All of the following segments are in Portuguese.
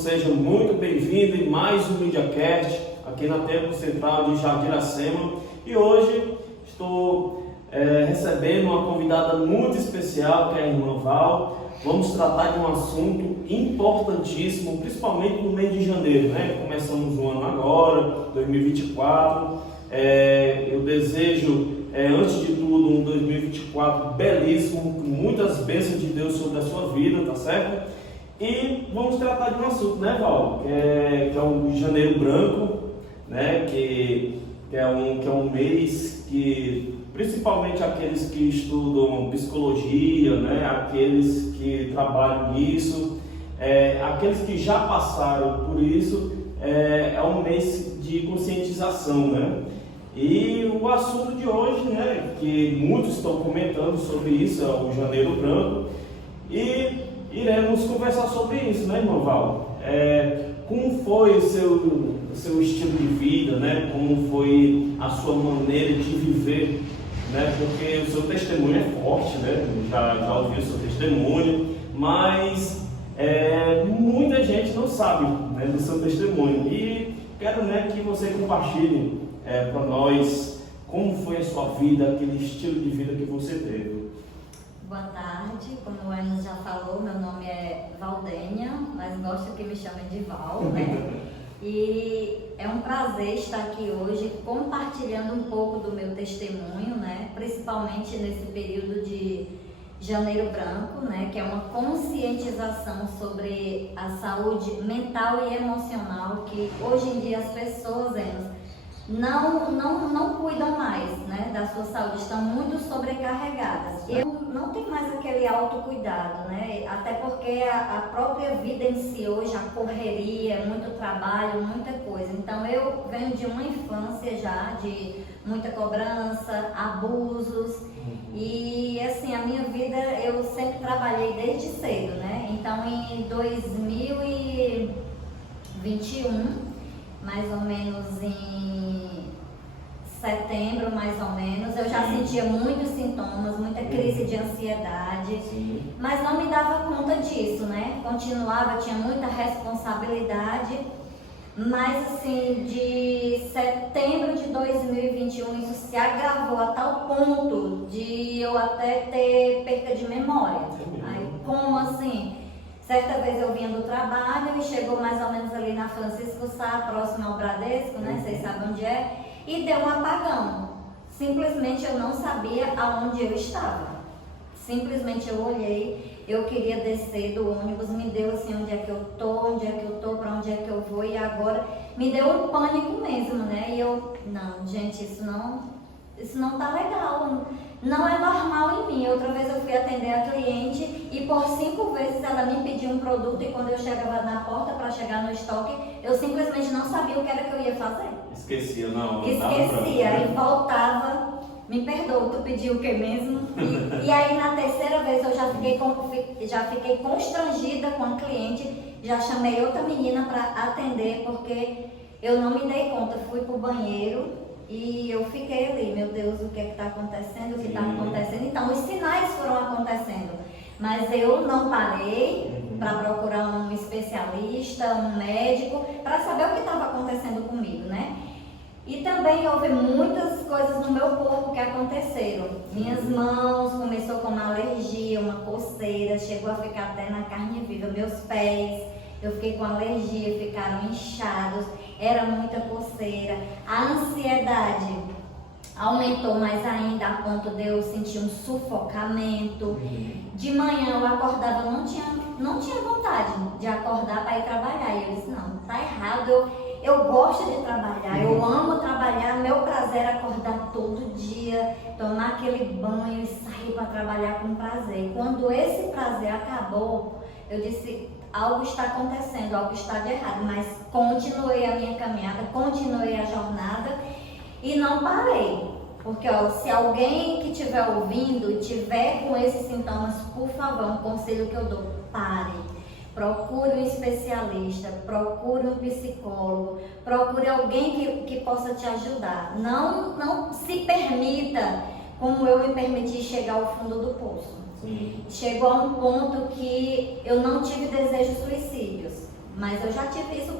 seja muito bem-vindo em mais um MediaCast aqui na Templo Central de Jardim Iracema. E hoje estou recebendo uma convidada muito especial, que é a irmã Val. Vamos tratar de um assunto importantíssimo, principalmente no mês de janeiro, né? Começamos o ano agora, 2024. Eu desejo, antes de tudo, um 2024 belíssimo, com muitas bênçãos de Deus sobre a sua vida, tá certo? E vamos tratar de um assunto, né, Val? Que é o Janeiro Branco, né? Que é um mês que, principalmente aqueles que estudam psicologia, né? Aqueles que trabalham nisso, aqueles que já passaram por isso, é um mês de conscientização, né? E o assunto de hoje, né, que muitos estão comentando sobre isso, é o Janeiro Branco, e iremos conversar sobre isso, né, irmã Val? Como foi o seu estilo de vida, né? Como foi a sua maneira de viver, né? Porque o seu testemunho é forte, né? Já ouvi o seu testemunho, mas muita gente não sabe, né, do seu testemunho. E quero, né, que você compartilhe para nós como foi a sua vida, aquele estilo de vida que você teve. Boa tarde, como o Enos já falou, meu nome é Valdênia, mas gosto que me chamem de Val, né? E é um prazer estar aqui hoje compartilhando um pouco do meu testemunho, né? Principalmente nesse período de Janeiro Branco, né? Que é uma conscientização sobre a saúde mental e emocional, que hoje em dia as pessoas, Enos, não cuidam mais, né, da sua saúde, estão muito sobrecarregadas. Eu não tenho mais aquele autocuidado, né, até porque a própria vida em si hoje, a correria, muito trabalho, muita coisa. Então eu venho de uma infância já de muita cobrança, abusos, e assim, a minha vida eu sempre trabalhei desde cedo, né. Então em 2021, mais ou menos em setembro, mais ou menos, eu já sentia muitos sintomas, muita crise de ansiedade, mas não me dava conta disso, né? Continuava, tinha muita responsabilidade, mas assim, de setembro de 2021 isso se agravou a tal ponto de eu até ter perda de memória. Aí, como assim? Certa vez eu vinha do trabalho e chegou mais ou menos ali na Francisco Sá, próximo ao Bradesco, né? Vocês sabem onde é, e deu um apagão. Simplesmente eu não sabia aonde eu estava. Simplesmente eu olhei, eu queria descer do ônibus, me deu assim, onde é que eu tô, para onde é que eu vou, e agora me deu um pânico mesmo, né? E eu, não, gente, isso não tá legal, não é normal em mim. Outra vez eu fui atender a cliente e por 5 vezes ela me pediu um produto, e quando eu chegava na porta para chegar no estoque, eu simplesmente não sabia o que era que eu ia fazer. Esquecia e voltava, me perdoa, tu pediu o que mesmo? E aí na terceira vez eu já fiquei constrangida com a cliente, já chamei outra menina para atender, porque eu não me dei conta, fui pro banheiro e eu fiquei ali, meu Deus, o que é que está acontecendo, o que está acontecendo? Então, os sinais foram acontecendo, mas eu não parei para procurar um especialista, um médico, para saber o que estava acontecendo comigo, né? E também houve muitas coisas no meu corpo que aconteceram. Minhas mãos, começou com uma alergia, uma coceira, chegou a ficar até na carne viva. Meus pés, eu fiquei com alergia, ficaram inchados, era muita coceira. A ansiedade aumentou mais ainda, a ponto de eu sentir um sufocamento. De manhã eu acordava, eu não tinha vontade de acordar para ir trabalhar. E eu disse, não, tá errado, eu gosto de trabalhar, eu amo trabalhar, meu prazer é acordar todo dia, tomar aquele banho e sair para trabalhar com prazer. E quando esse prazer acabou, eu disse, algo está acontecendo, algo está de errado, mas continuei a minha caminhada, continuei a jornada e não parei. Porque se alguém que estiver ouvindo tiver com esses sintomas, por favor, um conselho que eu dou, pare. Procure um especialista, procure um psicólogo, procure alguém que possa te ajudar. Não se permita, como eu me permiti, chegar ao fundo do poço. Chegou a um ponto que eu não tive desejos suicídios, Mas eu já tive isso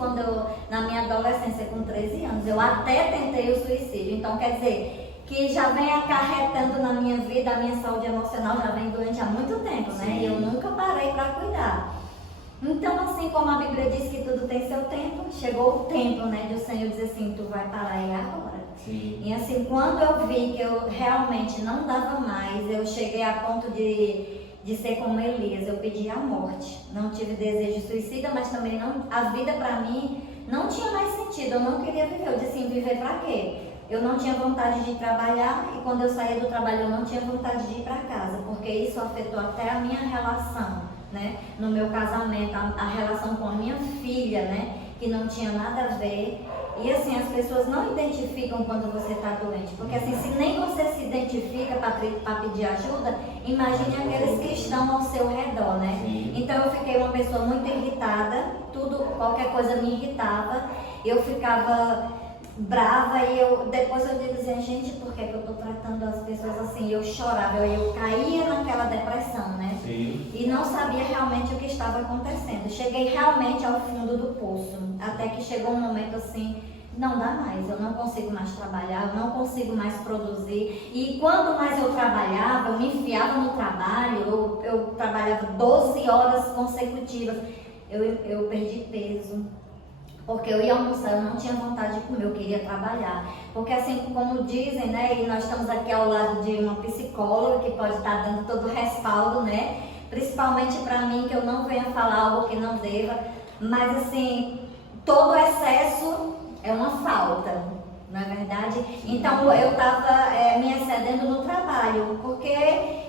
na minha adolescência, com 13 anos. Eu até tentei o suicídio. Então, quer dizer, que já vem acarretando na minha vida, a minha saúde emocional já vem doente há muito tempo, né? E eu nunca parei para cuidar. Então, assim como a Bíblia diz que tudo tem seu tempo, chegou o tempo, né, de o Senhor dizer assim, tu vai parar aí agora. Sim. E assim, quando eu vi que eu realmente não dava mais, eu cheguei a ponto de ser como Elias, eu pedi a morte. Não tive desejo suicida, mas também não, a vida para mim não tinha mais sentido, eu não queria viver. Eu disse assim, viver para quê? Eu não tinha vontade de trabalhar e quando eu saía do trabalho eu não tinha vontade de ir para casa, porque isso afetou até a minha relação, né? No meu casamento, a relação com a minha filha, né? Que não tinha nada a ver. E assim, as pessoas não identificam quando você está doente, porque assim, se nem você se identifica para pedir ajuda, imagine aqueles que estão ao seu redor, né? Então eu fiquei uma pessoa muito irritada, qualquer coisa me irritava, eu ficava brava e depois eu dizia, gente, por que eu estou tratando as pessoas assim? Eu chorava, eu caía naquela depressão, né? Sim. E não sabia realmente o que estava acontecendo. Cheguei realmente ao fundo do poço, até que chegou um momento assim, não dá mais, eu não consigo mais trabalhar, eu não consigo mais produzir. E quando mais eu trabalhava, eu me enfiava no trabalho, eu trabalhava 12 horas consecutivas, eu perdi peso. Porque eu ia almoçar, eu não tinha vontade de comer, eu queria trabalhar. Porque assim como dizem, né, e nós estamos aqui ao lado de uma psicóloga que pode estar dando todo o respaldo, né, principalmente para mim, que eu não venha falar algo que não deva, mas assim, todo excesso é uma falta, não é verdade? Então eu estava me excedendo no trabalho, porque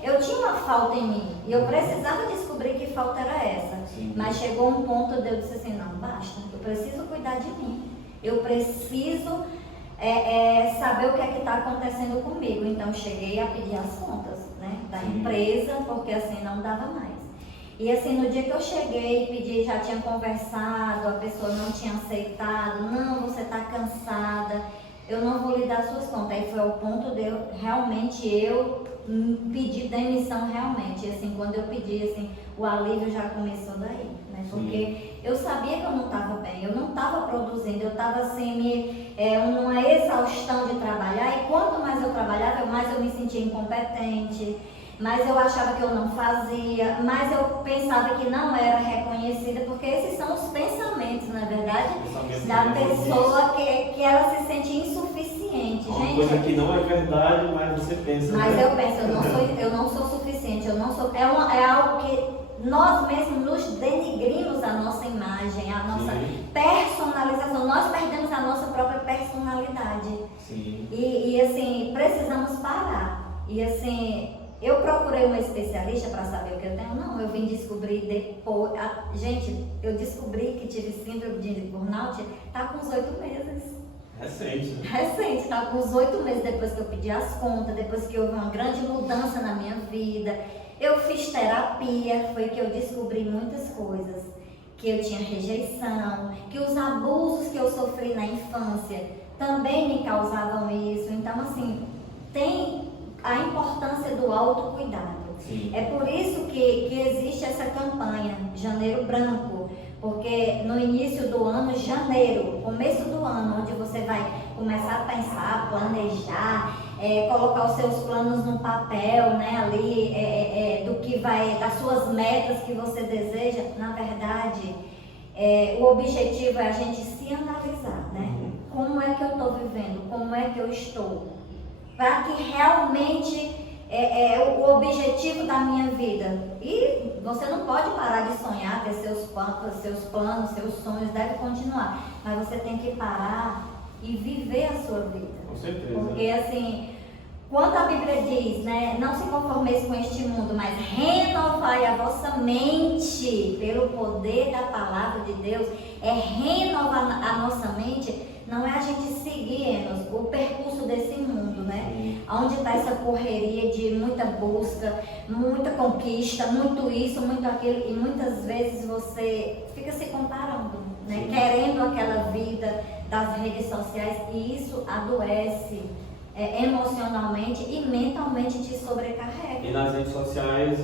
eu tinha uma falta em mim, e eu precisava descobrir que falta era essa. Sim. Mas chegou um ponto de eu disse assim, não, basta, eu preciso cuidar de mim, eu preciso saber o que é que está acontecendo comigo. Então cheguei a pedir as contas, né, da empresa, porque assim não dava mais. E assim, no dia que eu cheguei, pedi, já tinha conversado, a pessoa não tinha aceitado, não, você está cansada, eu não vou lhe dar suas contas. Aí foi ao ponto de eu pedir demissão realmente. E assim, quando eu pedi, assim, o alívio já começou daí, né? Porque eu sabia que eu não estava bem, eu não estava produzindo, eu estava assim, numa exaustão de trabalhar, e quanto mais eu trabalhava, mais eu me sentia incompetente, mais eu achava que eu não fazia, mais eu pensava que não era reconhecida, porque esses são os pensamentos, não é verdade? Da pessoa que ela se sente insuficiente. Uma gente, coisa que não é verdade, mas você pensa. Mas né? eu penso, eu não sou suficiente, eu não sou. É algo que nós mesmos nos denigrimos a nossa imagem, a nossa personalização. Nós perdemos a nossa própria personalidade. Sim. E assim, precisamos parar. E assim, eu procurei uma especialista para saber o que eu tenho? Não, eu vim descobrir depois. Gente, eu descobri que tive síndrome de burnout, tá com uns 8 meses. Recente, né? Recente, tá com uns 8 meses depois que eu pedi as contas, depois que houve uma grande mudança na minha vida. Eu fiz terapia, foi que eu descobri muitas coisas. Que eu tinha rejeição, que os abusos que eu sofri na infância também me causavam isso. Então, assim, tem a importância do autocuidado. Sim. É por isso que existe essa campanha, Janeiro Branco, porque no início do ano, janeiro, começo do ano, onde você vai começar a pensar, planejar, colocar os seus planos no papel, né, ali, do que vai, das suas metas que você deseja, na verdade, o objetivo é a gente se analisar, né? Como é que eu estou vivendo, como é que eu estou, para que realmente o objetivo da minha vida. E você não pode parar de sonhar, ter seus planos, seus sonhos, deve continuar. Mas você tem que parar e viver a sua vida. Com certeza. Porque assim, quando a Bíblia diz, né, não se conformeis com este mundo, mas renovai a vossa mente pelo poder da palavra de Deus, renovar a nossa mente. Não é a gente seguir o percurso desse mundo, né? Onde está essa correria de muita busca, muita conquista, muito isso, muito aquilo, e muitas vezes você fica se comparando, né? Querendo aquela vida das redes sociais, e isso adoece emocionalmente e mentalmente te sobrecarrega. E nas redes sociais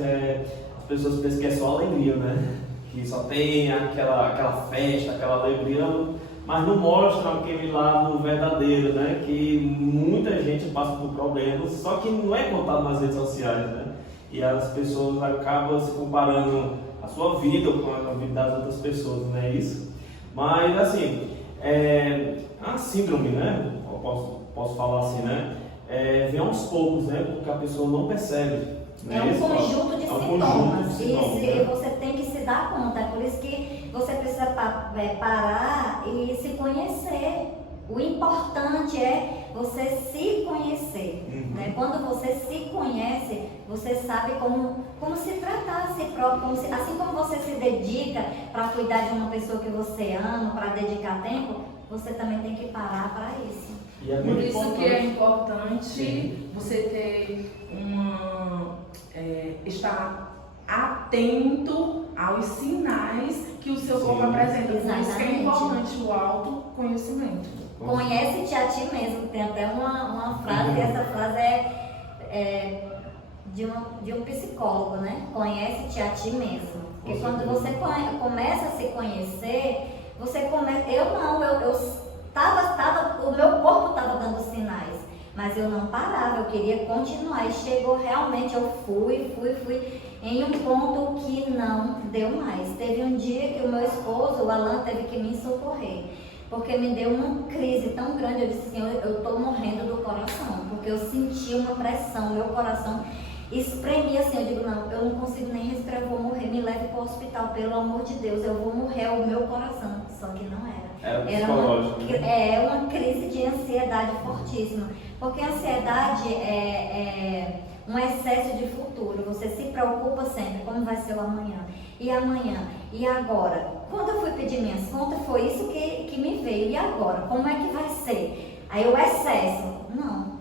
as pessoas pensam que é só alegria, né? que só tem aquela festa, aquela alegria, mas não mostram aquele lado verdadeiro, né? Que muita gente passa por problemas, só que não é contado nas redes sociais, né? E as pessoas acabam se comparando a sua vida com a vida das outras pessoas, não é isso? Mas assim, a síndrome, né? Eu posso falar assim, né? Vem aos poucos, né? Porque a pessoa não percebe. É um conjunto de sintomas, né? E você tem que se dar conta. É por isso que você precisa parar e se conhecer. O importante é você se conhecer. Né? Quando você se conhece, você sabe como se tratar a si próprio. Assim como você se dedica para cuidar de uma pessoa que você ama, para dedicar tempo, você também tem que parar para isso. E é Por isso importante. que é importante você ter estar atento aos sinais que o seu corpo apresenta. Por isso que é Exatamente. importante o autoconhecimento. Conhece-te a ti mesmo. Tem até uma frase, e essa frase é de um psicólogo, né? Conhece-te a ti mesmo. Porque quando você começa a se conhecer, você começa. O meu corpo estava dando sinais, mas eu não parava, eu queria continuar. E chegou realmente, eu fui em um ponto que não deu mais. Teve um dia que o meu esposo, o Alan, teve que me socorrer, porque me deu uma crise tão grande. Eu disse assim, eu estou morrendo do coração, porque eu senti uma pressão, meu coração espremia assim. Eu digo, não, eu não consigo nem respirar, eu vou morrer, me leve para o hospital, pelo amor de Deus, eu vou morrer, é o meu coração. Só que não era. Era psicológico. Uma crise de ansiedade fortíssima, porque a ansiedade é um excesso de futuro. Você se preocupa sempre, como vai ser o amanhã, e agora? Quando eu fui pedir minhas contas, foi isso que me veio. E agora? Como é que vai ser? Aí o excesso, não.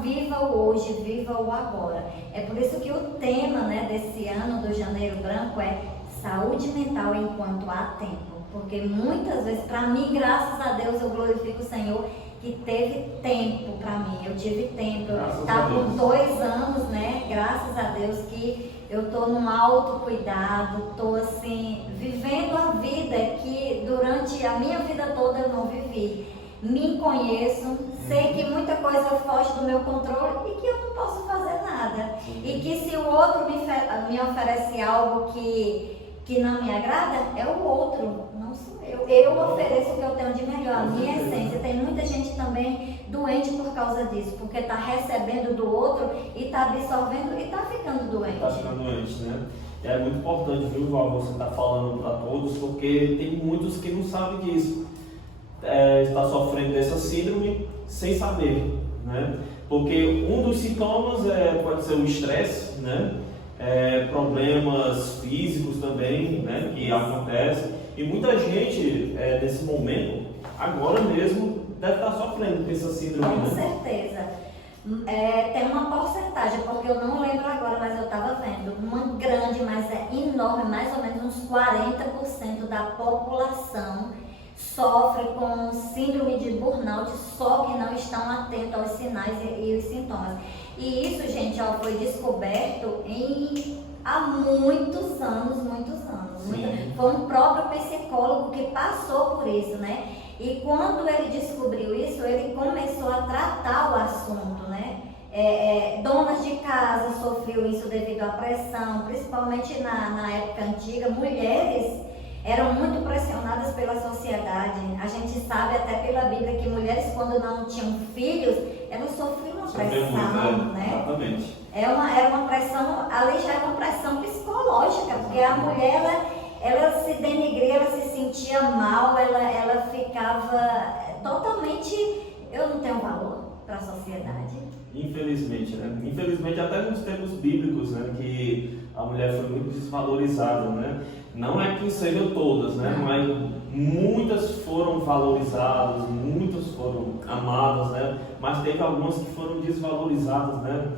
Viva o hoje, viva o agora. É por isso que o tema, né, desse ano do Janeiro Branco é saúde mental enquanto há tempo. Porque muitas vezes, para mim, graças a Deus, eu glorifico o Senhor que teve tempo para mim. Eu tive tempo. Está com 2 anos, né? Graças a Deus que eu estou num autocuidado, estou assim, vivendo a vida que durante a minha vida toda eu não vivi. Me conheço, sei que muita coisa foge do meu controle e que eu não posso fazer nada. E que se o outro me oferece algo que não me agrada, é o outro, não sou eu. Eu ofereço o que eu tenho de melhor, a minha essência. Tem muita gente também doente por causa disso, porque está recebendo do outro e está absorvendo e está ficando doente. Está ficando doente, né? É muito importante, viu, Val, você está falando para todos, porque tem muitos que não sabem disso. Está sofrendo dessa síndrome sem saber, né? Porque um dos sintomas pode ser o estresse, né? Problemas físicos também, né? Que acontecem, e muita gente nesse momento, agora mesmo, deve estar sofrendo com essa síndrome. Com né? certeza. Tem uma porcentagem, porque eu não lembro agora, mas eu estava vendo, uma grande, mas enorme, mais ou menos uns 40% da população sofre com síndrome de burnout, só que não estão atentos aos sinais e os sintomas. E isso, gente, foi descoberto há muitos anos. Foi um próprio psicólogo que passou por isso, né? E quando ele descobriu isso, ele começou a tratar o assunto, né? Donas de casa sofriam isso devido à pressão, principalmente na época antiga. Mulheres eram muito pressionadas pela sociedade. A gente sabe até pela Bíblia que mulheres, quando não tinham filhos, elas sofriam uma pressão, né? Exatamente. Era uma pressão, ali já era uma pressão psicológica, porque a mulher, ela se denegria, ela se sentia mal, ela ficava totalmente, eu não tenho valor para a sociedade. Infelizmente, né? Infelizmente, até nos tempos bíblicos, né? Que a mulher foi muito desvalorizada, né? Não é que sejam todas, né? Mas muitas foram valorizadas, muitas foram amadas, né? Mas teve algumas que foram desvalorizadas, né?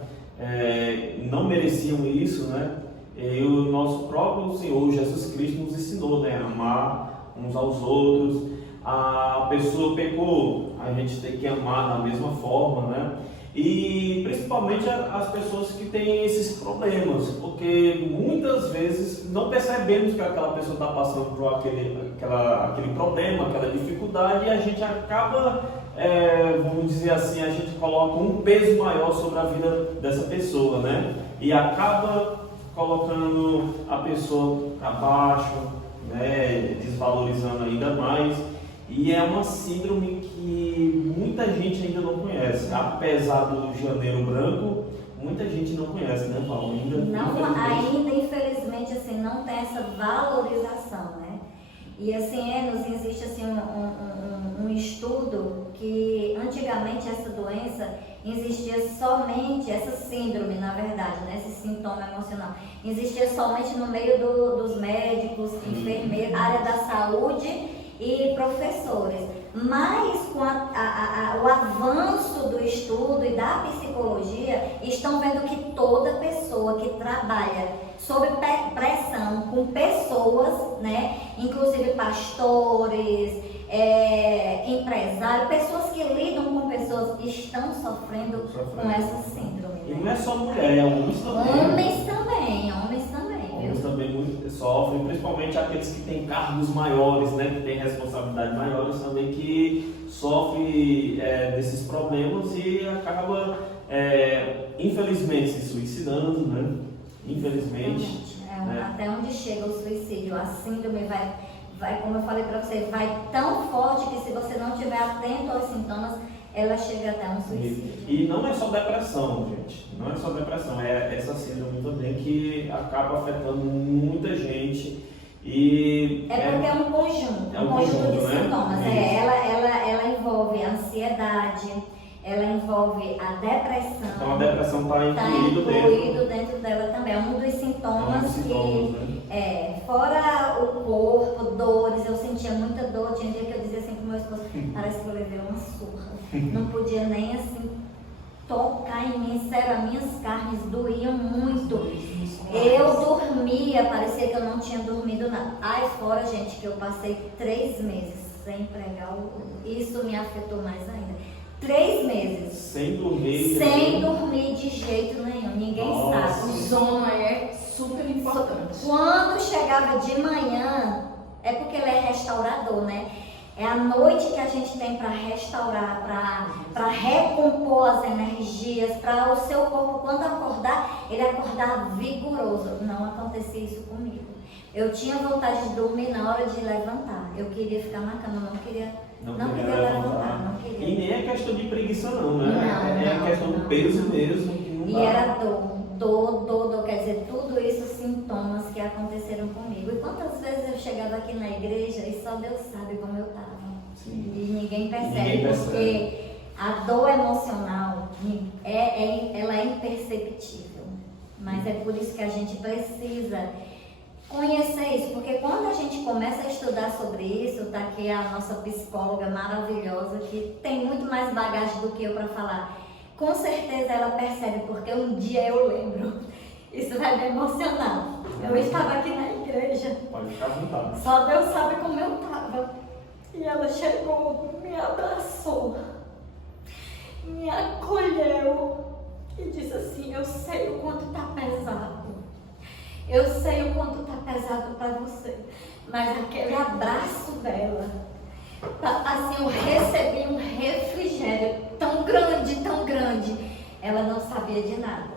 Não mereciam isso, né? E o nosso próprio Senhor Jesus Cristo nos ensinou, né? Amar uns aos outros. A pessoa pecou, a gente tem que amar da mesma forma, né? E principalmente as pessoas que têm esses problemas, porque muitas vezes não percebemos que aquela pessoa está passando por aquele problema, aquela dificuldade, e a gente acaba, vamos dizer assim, a gente coloca um peso maior sobre a vida dessa pessoa, né? E acaba colocando a pessoa para baixo, né? Desvalorizando ainda mais. E é uma síndrome que muita gente ainda não conhece. Apesar do Janeiro Branco, muita gente não conhece, né, Paulo? Ainda, infelizmente, assim, não tem essa valorização, né? E assim, existe assim, um estudo que antigamente essa doença existia somente, essa síndrome, na verdade, né, esse sintoma emocional, existia somente no meio dos médicos, enfermeiros, área da saúde e professores. Mas com o avanço do estudo e da psicologia, estão vendo que toda pessoa que trabalha sob pressão com pessoas, né, inclusive pastores, empresários, pessoas que lidam com pessoas, estão sofrendo com essa síndrome. E não é só mulher, homens também. Homens também. Homens também muito sofrem, principalmente aqueles que têm cargos maiores, né, que têm responsabilidades maiores também, que sofrem desses problemas e acaba, infelizmente, se suicidando, né? Infelizmente. Né? Até onde chega o suicídio, a síndrome vai, como eu falei para você, vai tão forte que se você não estiver atento aos sintomas, ela chega até um suicídio. E não é só depressão, gente. Não é só depressão, é essa síndrome também que acaba afetando muita gente. E porque é um conjunto, de né? sintomas. Ela envolve a ansiedade, ela envolve a depressão. Então a depressão está incluído dentro dela também. É um dos sintomas né? Fora o corpo, dores, eu sentia muita dor. Tinha dia que eu dizia assim pro meu esposo, parece que eu levei uma surra. Não podia nem assim tocar em mim, sério, as minhas carnes doíam muito. Eu dormia, parecia que eu não tinha dormido nada. Aí fora, gente, que eu passei 3 meses sem pregar o olho. Isso me afetou mais ainda. 3 meses. Sem dormir. Sem dormir de jeito nenhum. Ninguém sabe. O sono é super importante. Quando chegava de manhã, é porque ele é restaurador, né? É a noite que a gente tem para restaurar, para recompor as energias, para o seu corpo, quando acordar, ele acordar vigoroso. Não acontecia isso comigo. Eu tinha vontade de dormir na hora de levantar. Eu queria ficar na cama, não queria levantar. Não queria. E nem é questão de preguiça não, né? É a questão do peso mesmo. Que não dá. Era dor, quer dizer, tudo isso sintomas que aconteceram comigo. E quantas vezes eu chegava aqui na igreja e só Deus sabe como eu estava. E ninguém percebe, porque a dor emocional, ela é imperceptível. Mas é por isso que a gente precisa conhecer isso, porque quando a gente começa a estudar sobre isso, tá aqui a nossa psicóloga maravilhosa, que tem muito mais bagagem do que eu para falar. Com certeza ela percebe, porque um dia eu lembro. Isso vai me emocionar. Eu estava aqui na igreja. Pode ficar à vontade. Só Deus sabe como eu estava. E ela chegou, me abraçou, me acolheu e disse assim, eu sei o quanto está pesado. Eu sei o quanto está pesado para você. Mas aquele abraço dela, assim, eu recebi um refrigério tão grande. Ela não sabia de nada.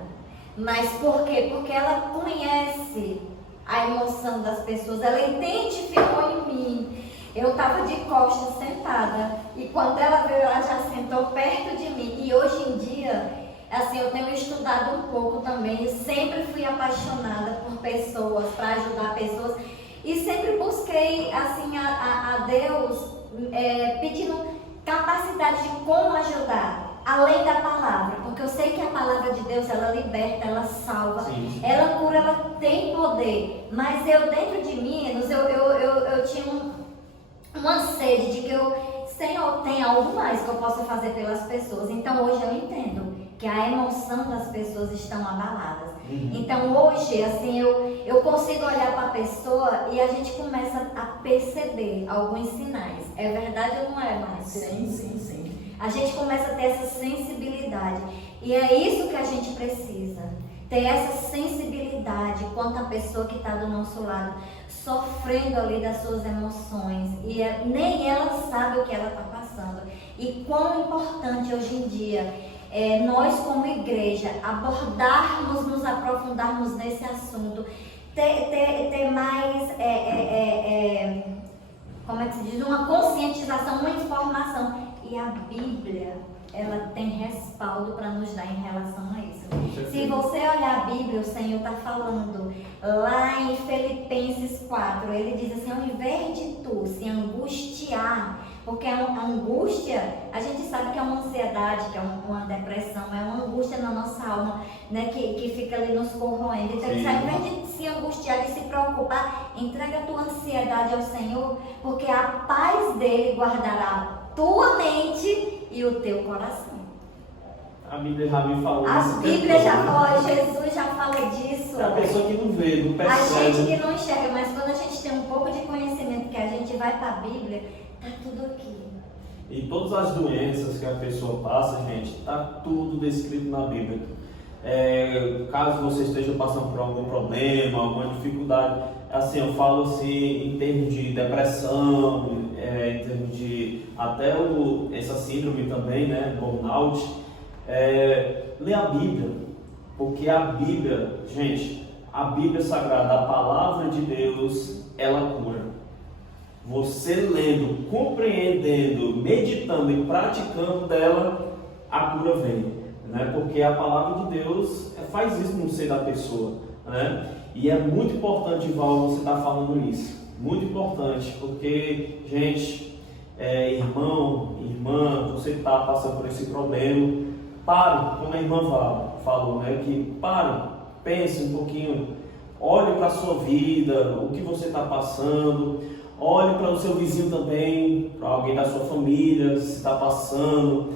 Mas por quê? Porque ela conhece a emoção das pessoas. Ela identificou em mim. Eu estava de costas sentada. E quando ela veio, ela já sentou perto de mim. E hoje em dia, assim, eu tenho estudado um pouco também. Eu sempre fui apaixonada por pessoas, para ajudar pessoas. E sempre busquei, assim, a Deus, pedindo capacidade de como ajudar. Além da palavra, porque eu sei que a palavra de Deus, ela liberta, ela salva, sim. Ela cura, ela tem poder, mas eu dentro de mim, eu tinha uma sede de que Senhor, tem algo mais que eu possa fazer pelas pessoas. Então hoje eu entendo que a emoção das pessoas estão abaladas. Então hoje, assim, eu consigo olhar para a pessoa e a gente começa a perceber alguns sinais. É verdade ou não é, Márcia? Sim. A gente começa a ter essa sensibilidade. E é isso que a gente precisa. Ter essa sensibilidade quanto à pessoa que está do nosso lado, sofrendo ali das suas emoções. E nem ela sabe o que ela está passando. E quão importante hoje em dia é nós como igreja abordarmos, nos aprofundarmos nesse assunto. Ter mais, como é que se diz? Uma conscientização, uma informação. E a Bíblia, ela tem respaldo para nos dar em relação a isso. Se você olhar a Bíblia, o Senhor está falando lá em Filipenses 4, ele diz assim, ao invés de tu se angustiar, porque a angústia, a gente sabe que é uma ansiedade, que é uma depressão, é uma angústia na nossa alma, né, que fica ali nos corroendo. Então, ele diz, ao invés de se angustiar, de se preocupar, entrega a tua ansiedade ao Senhor, porque a paz dele guardará tua mente e o teu coração. A Bíblia já me falou. A Bíblia já fala, Jesus já fala disso. É a pessoa que não vê, não A percebe. gente que não enxerga, mas quando a gente tem um pouco de conhecimento, que a gente vai para a Bíblia, é tudo aqui. E todas as doenças que a pessoa passa, gente, está tudo descrito na Bíblia. Caso você esteja passando por algum problema, alguma dificuldade, assim, eu falo assim em termos de depressão, em termos de até essa síndrome também, né, burnout, lê a Bíblia, porque a Bíblia, gente, a Bíblia Sagrada, a palavra de Deus, ela cura. Você lendo, compreendendo, meditando e praticando dela, a cura vem, né? Porque a palavra de Deus faz isso no ser da pessoa, né? E é muito importante, Val, você estar falando isso, muito importante, porque, gente, irmão, irmã, você está passando por esse problema, pare, como a irmã falou, né? Que pare, pense um pouquinho, olhe para a sua vida, o que você está passando. Olhe para o seu vizinho também, para alguém da sua família, se está passando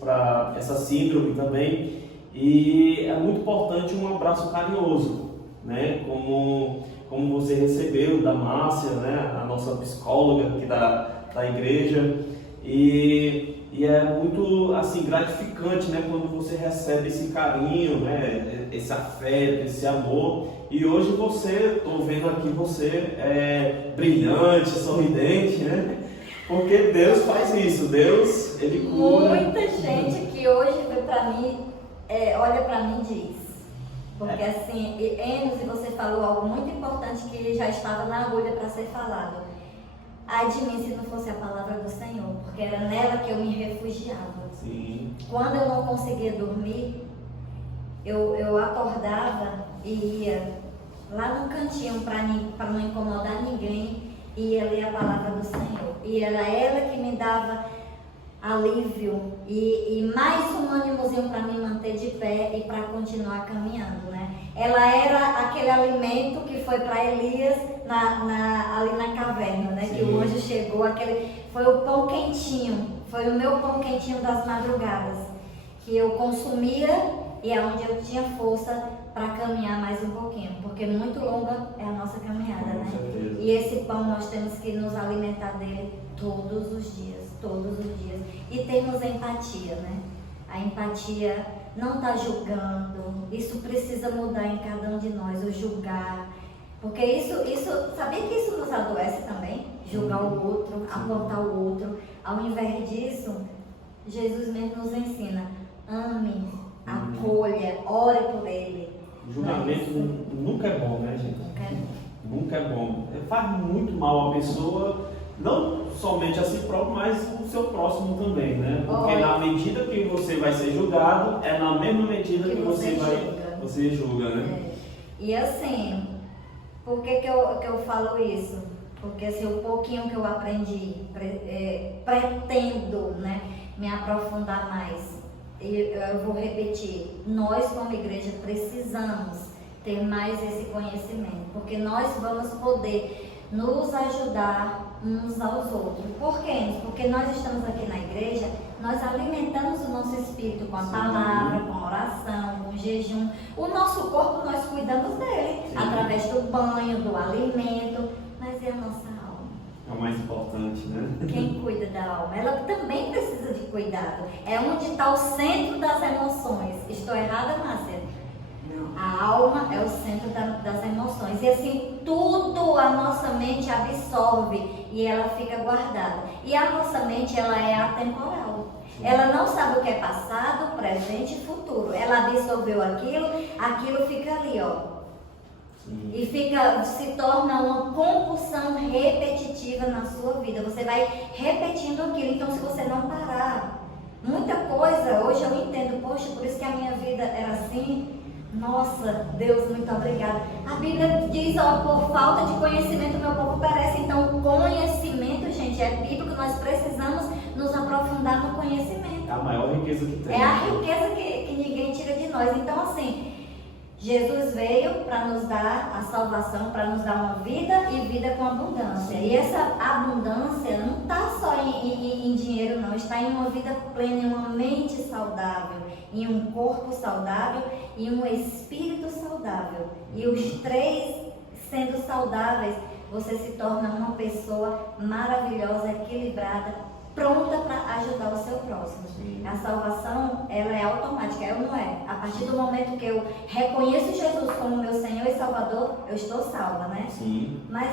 para essa síndrome também. E é muito importante um abraço carinhoso, né? Como você recebeu da Márcia, né? A nossa psicóloga aqui da igreja. E é muito assim, gratificante, né? Quando você recebe esse carinho, né? Esse afeto, esse amor. E hoje estou vendo aqui você brilhante, sorridente, né? Porque Deus faz isso, Deus, Ele cura. Muita gente que hoje vê para mim, olha para mim e diz. Porque assim, Enos, e você falou algo muito importante que já estava na agulha para ser falado. Ai de mim se não fosse a palavra do Senhor, porque era nela que eu me refugiava. Sim. Quando eu não conseguia dormir, eu acordava e ia lá no cantinho para não incomodar ninguém e ia ler a palavra do Senhor. E era ela que me dava alívio e mais um ânimozinho para me manter de pé e para continuar caminhando, né? Ela era aquele alimento que foi para Elias ali na caverna, né? Sim. Que o anjo chegou, foi o pão quentinho, foi o meu pão quentinho das madrugadas, que eu consumia e é onde eu tinha força para caminhar mais um pouquinho, porque muito longa é a nossa caminhada, né? certeza. E esse pão nós temos que nos alimentar dele todos os dias. E termos empatia, né? A empatia não está julgando, isso precisa mudar em cada um de nós, o julgar. Porque isso, sabia que isso nos adoece também? Julgar o outro, apontar o outro. Ao invés disso, Jesus mesmo nos ensina, ame, acolha, ore por ele. Julgamento nunca é bom, né, gente? Nunca é bom. Faz muito mal a pessoa, não somente a si próprio, mas o seu próximo também, né? Porque na medida que você vai ser julgado, é na mesma medida que você julga, né? E assim, por que eu falo isso? Porque assim, o pouquinho que eu aprendi, pretendo, né, me aprofundar mais. Eu vou repetir, nós como igreja precisamos ter mais esse conhecimento, porque nós vamos poder nos ajudar uns aos outros. Por quê? Porque nós estamos aqui na igreja, nós alimentamos o nosso espírito com a palavra, com a oração, com o jejum. O nosso corpo nós cuidamos dele, através do banho, do alimento, mas é a nossa alma. É o mais importante, né? Quem cuida da alma? Ela também precisa precisa de cuidado. É onde está o centro das emoções. Estou errada, Márcia? Não. A alma é o centro das emoções. E assim, tudo a nossa mente absorve e ela fica guardada. E a nossa mente, ela é atemporal. Ela não sabe o que é passado, presente e futuro. Ela absorveu aquilo fica ali, ó. E se torna uma compulsão repetitiva na sua vida. Você vai repetindo aquilo. Então, se você não parar, muita coisa, hoje eu entendo, poxa, por isso que a minha vida era assim. Nossa, Deus, muito obrigada. A Bíblia diz, ó, por falta de conhecimento meu povo perece. Então, conhecimento, gente, é bíblico. Nós precisamos nos aprofundar no conhecimento. É a maior riqueza que tem. É a riqueza que ninguém tira de nós. Então, assim, Jesus veio para nos dar a salvação, para nos dar uma vida e vida com abundância. E essa abundância não está só em dinheiro, não. Está em uma vida plena, em uma mente saudável, em um corpo saudável e um espírito saudável. E os três sendo saudáveis, você se torna uma pessoa maravilhosa, equilibrada, pronta para ajudar o seu próximo. Sim. A salvação, ela é automática, é ou não é? A partir do momento que eu reconheço Jesus como meu Senhor e Salvador, eu estou salva, né? Sim. Mas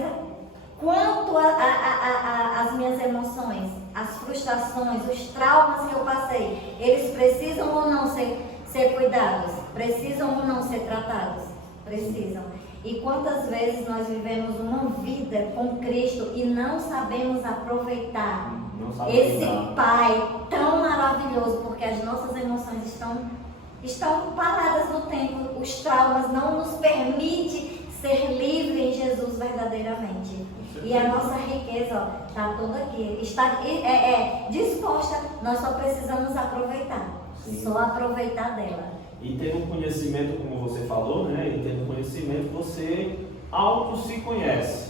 quanto às minhas emoções, as frustrações, os traumas que eu passei, eles precisam ou não ser cuidados? Precisam ou não ser tratados? Precisam. E quantas vezes nós vivemos uma vida com Cristo e não sabemos aproveitar esse Pai tão maravilhoso, porque as nossas emoções estão paradas no tempo, os traumas não nos permitem ser livres em Jesus verdadeiramente. E a nossa riqueza está toda aqui, está disposta, nós só precisamos aproveitar, só aproveitar dela. E tendo conhecimento, como você falou, né? E tendo conhecimento, você auto se conhece.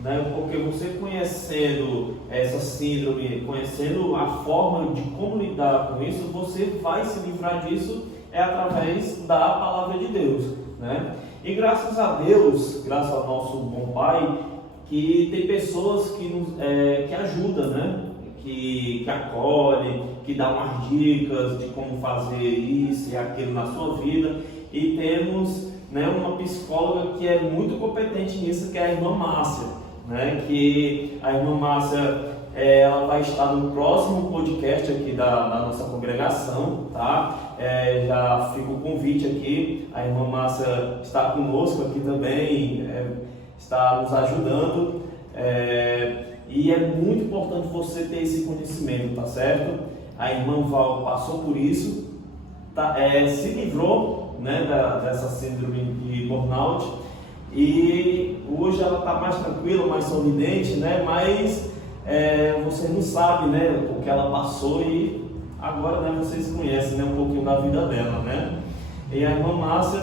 Né? Porque você conhecendo essa síndrome, conhecendo a forma de como lidar com isso, você vai se livrar disso através da palavra de Deus, né? E graças a Deus, graças ao nosso bom Pai, que tem pessoas que ajudam, né? Que acolhe, que dá umas dicas de como fazer isso e aquilo na sua vida. E temos, né, uma psicóloga que é muito competente nisso, que é a irmã Márcia, né? Que a irmã Márcia, ela vai estar no próximo podcast aqui da nossa congregação, tá? Já fica o convite aqui. A irmã Márcia está conosco aqui também, está nos ajudando. E é muito importante você ter esse conhecimento, tá certo? A irmã Val passou por isso, se livrou, né, dessa síndrome de burnout, e hoje ela está mais tranquila, mais sorridente, né? Mas você não sabe, né, o que ela passou, e agora, né, vocês conhecem, né, um pouquinho da vida dela, né? E a irmã Márcia...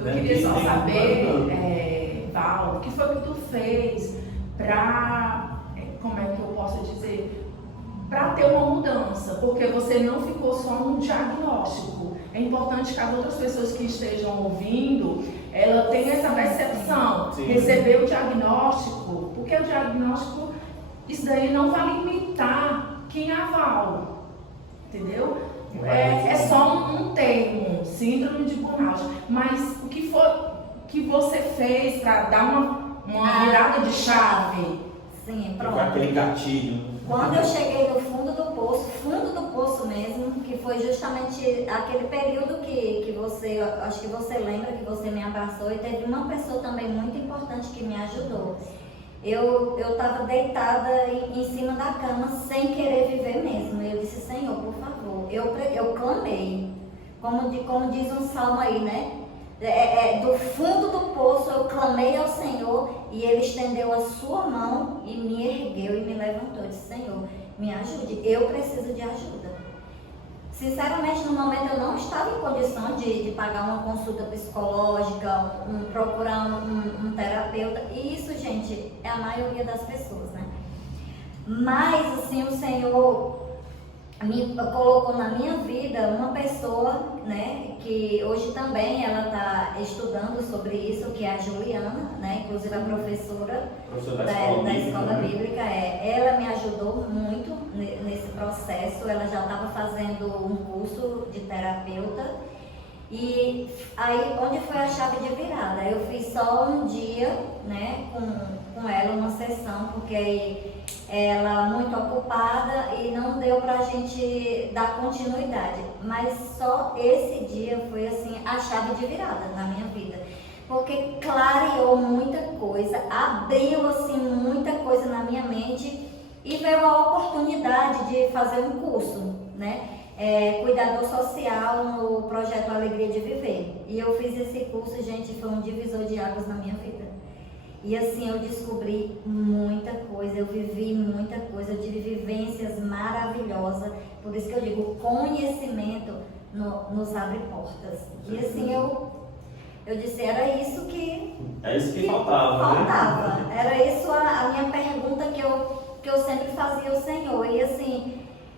Eu queria só saber, Val, o que foi que tu fez para, como é que eu posso dizer, para ter uma mudança, porque você não ficou só no diagnóstico. É importante que as outras pessoas que estejam ouvindo, ela tenha essa percepção, Sim. Receber o diagnóstico, porque o diagnóstico, isso daí não vai limitar quem é a Val, entendeu? É só um termo, síndrome de burnout, mas o que foi que você fez para dar uma virada de chave? Sim, pronto. Com aquele gatilho. Quando eu cheguei no fundo do poço mesmo, que foi justamente aquele período que você, acho que você lembra que você me abraçou, e teve uma pessoa também muito importante que me ajudou. Eu estava deitada em cima da cama sem querer viver mesmo. Eu disse, Senhor, por favor, eu clamei, como diz um salmo aí, né? Do fundo do poço eu clamei ao Senhor, e Ele estendeu a sua mão e me ergueu e me levantou. Eu disse, Senhor, me ajude, eu preciso de ajuda. Sinceramente, no momento eu não estava em condição de pagar uma consulta psicológica, procurar um terapeuta. E isso, gente, é a maioria das pessoas, né? Mas, assim, o Senhor me colocou na minha vida uma pessoa, né, que hoje também ela está estudando sobre isso, que é a Juliana, né, inclusive a professora da escola bíblica. Ela me ajudou muito nesse processo. processo, ela já estava fazendo um curso de terapeuta. E aí, onde foi a chave de virada? Eu fiz só um dia, né, com ela, uma sessão, porque aí ela muito ocupada e não deu pra gente dar continuidade. Mas só esse dia foi, assim, a chave de virada na minha vida. Porque clareou muita coisa, abriu, assim, muita coisa na minha mente e veio a oportunidade de fazer um curso, né? Cuidador social no projeto Alegria de Viver. E eu fiz esse curso, gente, foi um divisor de águas na minha vida. E assim, eu descobri muita coisa, eu vivi muita coisa, eu tive vivências maravilhosas. Por isso que eu digo, o conhecimento nos abre portas. E assim, eu disse, era isso que... É isso que faltava, né? Era isso a minha pergunta que eu sempre fazia ao Senhor. E assim,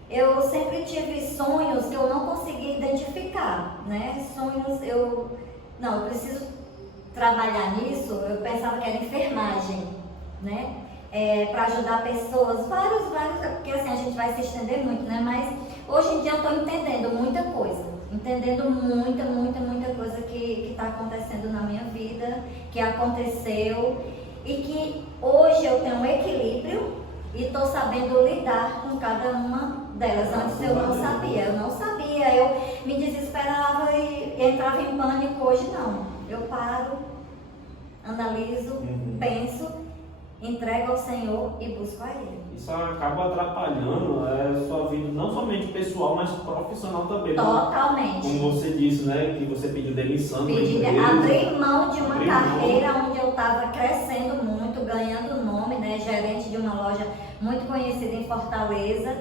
eu sempre tive sonhos que eu não conseguia identificar, né? Sonhos, eu preciso trabalhar nisso. Eu pensava que era enfermagem, né? Para ajudar pessoas, vários, porque assim a gente vai se estender muito, né? Mas hoje em dia eu estou entendendo muita coisa. Entendendo muita coisa que está acontecendo na minha vida, que aconteceu e que hoje eu tenho um equilíbrio e estou sabendo lidar com cada uma delas. Antes eu não sabia, eu me desesperava e entrava em pânico. Hoje não, eu paro, analiso, penso, entrego ao Senhor e busco a Ele. Isso acaba atrapalhando a sua vida, não somente pessoal, mas profissional também. Totalmente. Como você disse, né, que você pediu demissão. Abrir mão de uma carreira onde eu estava crescendo muito, ganhando nome, né, gerente de uma loja muito conhecida em Fortaleza.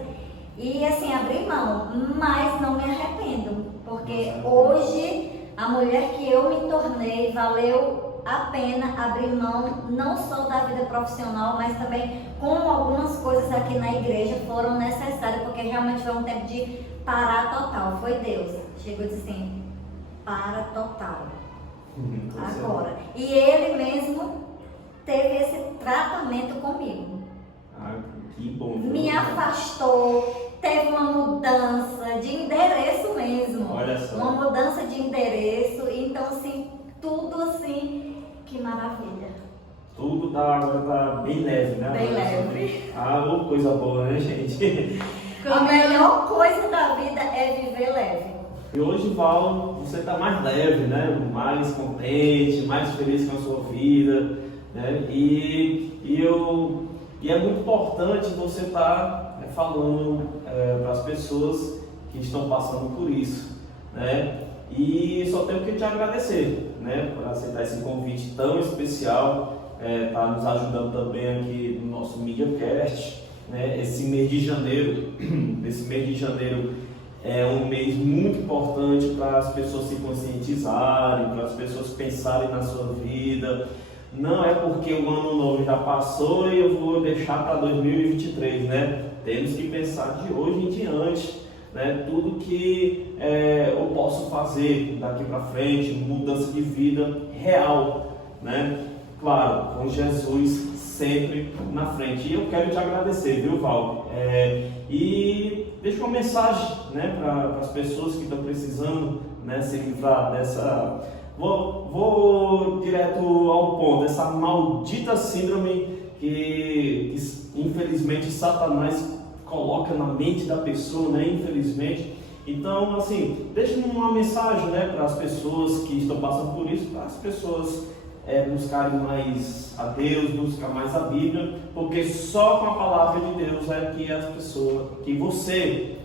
E assim, abri mão, mas não me arrependo, porque hoje a mulher que eu me tornei valeu a pena abrir mão não só da vida profissional, mas também como algumas coisas aqui na igreja foram necessárias, porque realmente foi um tempo de parar total. Foi Deus. Chegou e disse assim, para total. Agora. E Ele mesmo teve esse tratamento comigo. Que bom. Me afastou, teve uma mudança de endereço mesmo. Olha só. Uma mudança de endereço. Então, assim, tudo assim, que maravilha. Tudo agora tá bem leve, né? Bem leve. Coisa boa, né, gente? A melhor coisa da vida é viver leve. E hoje, Val, você tá mais leve, né? Mais contente, mais feliz com a sua vida, né? E é muito importante você estar falando para as pessoas que estão passando por isso, né? E só tenho que te agradecer, né, por aceitar esse convite tão especial, tá nos ajudando também aqui no nosso MediaCast, né? Esse mês de janeiro é um mês muito importante para as pessoas se conscientizarem, para as pessoas pensarem na sua vida. Não é porque o ano novo já passou e eu vou deixar para 2023, né? Temos que pensar de hoje em diante, né? Tudo que eu posso fazer daqui para frente, mudança de vida real, né? Claro, com Jesus sempre na frente. E eu quero te agradecer, viu, Val? E deixa uma mensagem, né, para as pessoas que estão precisando, né, se livrar dessa... Vou direto ao ponto, essa maldita síndrome que infelizmente Satanás coloca na mente da pessoa, né, infelizmente. Então, assim, deixa uma mensagem, né, para as pessoas que estão passando por isso, para as pessoas buscarem mais a Deus, buscar mais a Bíblia, porque só com a palavra de Deus é que as pessoas, que você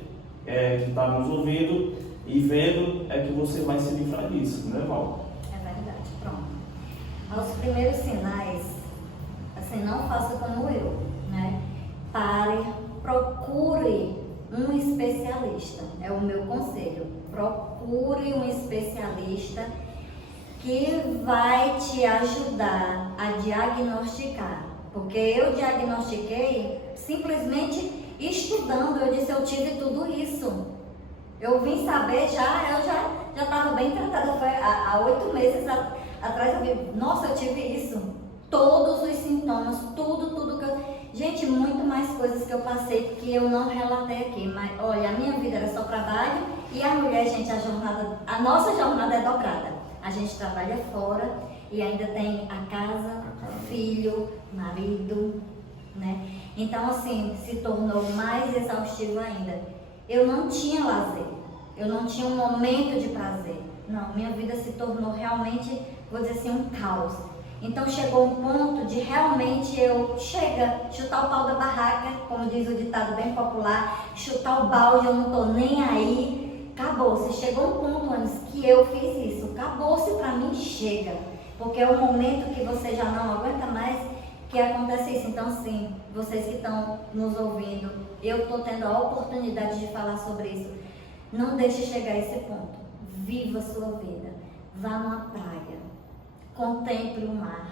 que está nos ouvindo e vendo, é que você vai se livrar disso, né, Val? É verdade, pronto. Os primeiros sinais, assim, não faça como eu, né? Pare, procure um especialista, é o meu conselho. Procure um especialista que vai te ajudar a diagnosticar. Porque eu diagnostiquei simplesmente estudando. Eu disse, eu tive tudo isso. Eu vim saber eu já estava bem tratada. Foi há 8 meses atrás eu vi, nossa, eu tive isso. Todos os sintomas, tudo que eu... Gente, muito mais coisas que eu passei que eu não relatei aqui, mas olha, a minha vida era só trabalho e a mulher, gente, a nossa jornada é dobrada. A gente trabalha fora e ainda tem a casa, filho, marido, né? Então, assim, se tornou mais exaustivo ainda. Eu não tinha lazer, eu não tinha um momento de prazer. Não, minha vida se tornou realmente, vou dizer assim, um caos. Então chegou um ponto de realmente chutar o pau da barraca, como diz o ditado bem popular, chutar o balde, eu não tô nem aí, acabou-se. Chegou um ponto antes que eu fiz isso, acabou-se pra mim, chega. Porque é o momento que você já não aguenta mais que acontece isso. Então sim, vocês que estão nos ouvindo, eu tô tendo a oportunidade de falar sobre isso. Não deixe chegar a esse ponto. Viva a sua vida, vá numa praia. Contemple o mar,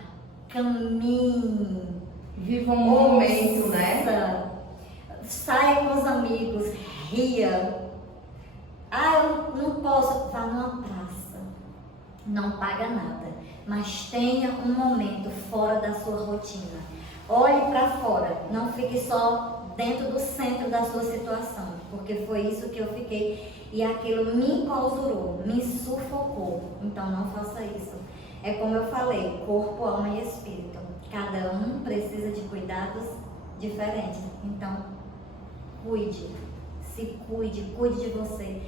caminhe, viva um momento, né? Saia com os amigos, ria. Eu não posso, vá numa praça, não paga nada, mas tenha um momento fora da sua rotina. Olhe para fora, não fique só dentro do centro da sua situação, porque foi isso que eu fiquei e aquilo me enclausurou, me sufocou. Então não faça isso. É como eu falei, corpo, alma e espírito. Cada um precisa de cuidados diferentes. Então, cuide, se cuide, cuide de você.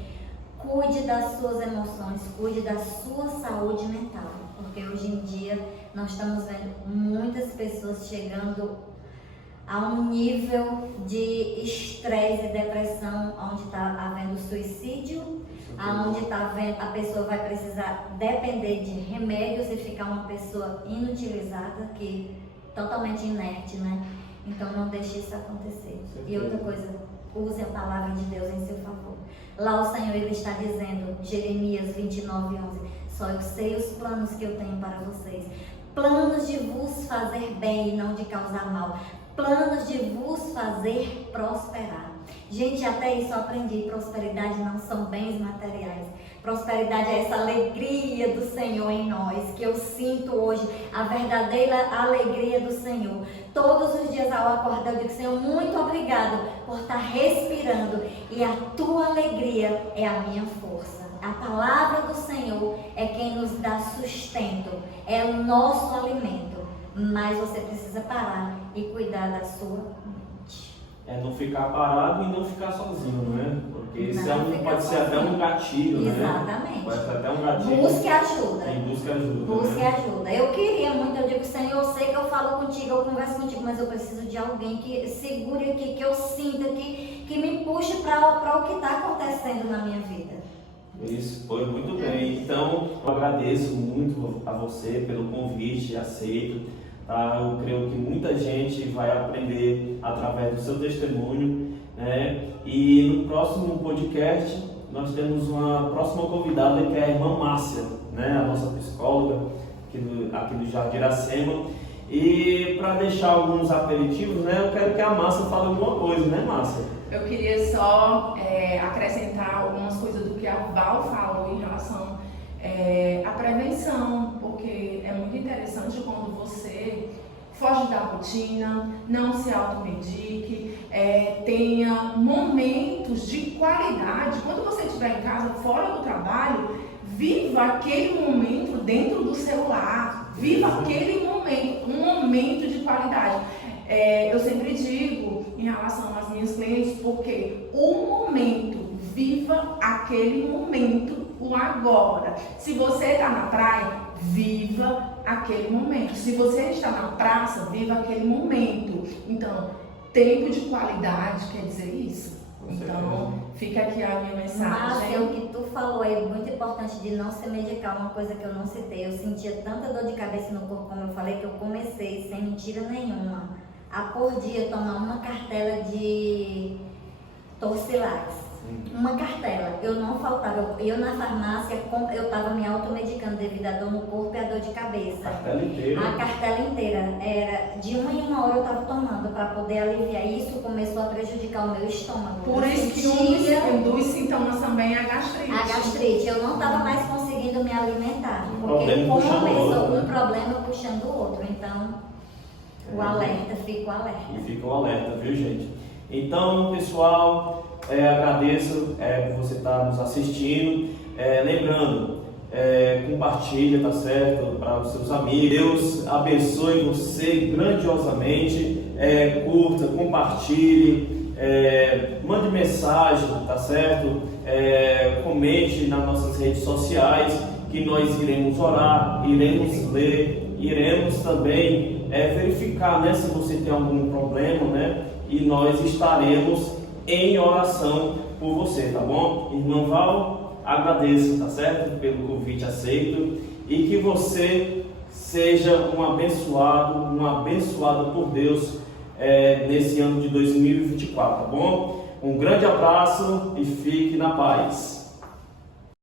Cuide das suas emoções, cuide da sua saúde mental. Porque hoje em dia nós estamos vendo muitas pessoas chegando a um nível de estresse e depressão, onde está havendo suicídio, onde a pessoa vai precisar depender de remédios e ficar uma pessoa inutilizada, totalmente inerte, né? Então não deixe isso acontecer. E outra coisa, use a palavra de Deus em seu favor. Lá o Senhor ele está dizendo, Jeremias 29:11, só eu sei os planos que eu tenho para vocês, planos de vos fazer bem e não de causar mal, planos de vos fazer prosperar. Gente, até isso eu aprendi, prosperidade não são bens materiais. Prosperidade é essa alegria do Senhor em nós, que eu sinto hoje, a verdadeira alegria do Senhor. Todos os dias ao acordar eu digo, Senhor, muito obrigado por estar respirando e a tua alegria é a minha força. A palavra do Senhor é quem nos dá sustento, é o nosso alimento. Mas você precisa parar e cuidar da sua mente. Não ficar parado e não ficar sozinho, não é? Porque isso pode ser até um gatilho, exatamente, né? Pode ser até um gatilho. Busque ajuda. Busque ajuda. Busque ajuda. Eu queria muito, eu digo, Senhor, eu sei que eu falo contigo, eu converso contigo, mas eu preciso de alguém que segure aqui, que eu sinta, que me puxe para o que está acontecendo na minha vida. Isso, foi muito bem. Então, eu agradeço muito a você pelo convite aceito. Tá? Eu creio que muita gente vai aprender através do seu testemunho, né? E no próximo podcast, nós temos uma próxima convidada, que é a irmã Márcia, né? A nossa psicóloga aqui do Jardim Iracema. E para deixar alguns aperitivos, né? Eu quero que a Márcia fale alguma coisa, né, Márcia? Eu queria só acrescentar algumas coisas do que a Val falou em relação à prevenção, porque é muito interessante quando você foge da rotina, não se automedique, tenha momentos de qualidade. Quando você estiver em casa, fora do trabalho, viva aquele momento dentro do celular, viva aquele momento, um momento de qualidade. Eu sempre digo em relação às minhas clientes, porque o momento, viva aquele momento, o agora. Se você está na praia, viva aquele momento. Se você está na praça, viva aquele momento. Então, tempo de qualidade quer dizer isso. Então, fica aqui a minha mensagem. Mas o que tu falou é muito importante de não se medicar, uma coisa que eu não citei. Eu sentia tanta dor de cabeça no corpo, como eu falei, que eu comecei, sem mentira nenhuma, a por dia tomar uma cartela de Torcilax. Uma cartela, eu não faltava, eu na farmácia, eu estava me automedicando devido à dor no corpo e à dor de cabeça. Cartela inteira? A cartela inteira, era de uma em uma hora eu estava tomando para poder aliviar. Isso começou a prejudicar o meu estômago. Por isso que um dos sintomas também é a gastrite. A gastrite, eu não estava mais conseguindo me alimentar, porque um problema puxando o outro. Um problema puxando o outro, então... O alerta, fica o alerta. E fica o alerta, viu, gente? Então, pessoal, agradeço por você estar nos assistindo. Lembrando, compartilha, tá certo? Para os seus amigos. Deus abençoe você grandiosamente. Curta, compartilhe, mande mensagem, tá certo? Comente nas nossas redes sociais, que nós iremos orar, iremos ler, iremos também verificar, né, se você tem algum problema, né? E nós estaremos em oração por você, tá bom? Irmão Val, agradeço, tá certo? Pelo convite aceito, e que você seja um abençoado, uma abençoada por Deus nesse ano de 2024, tá bom? Um grande abraço e fique na paz.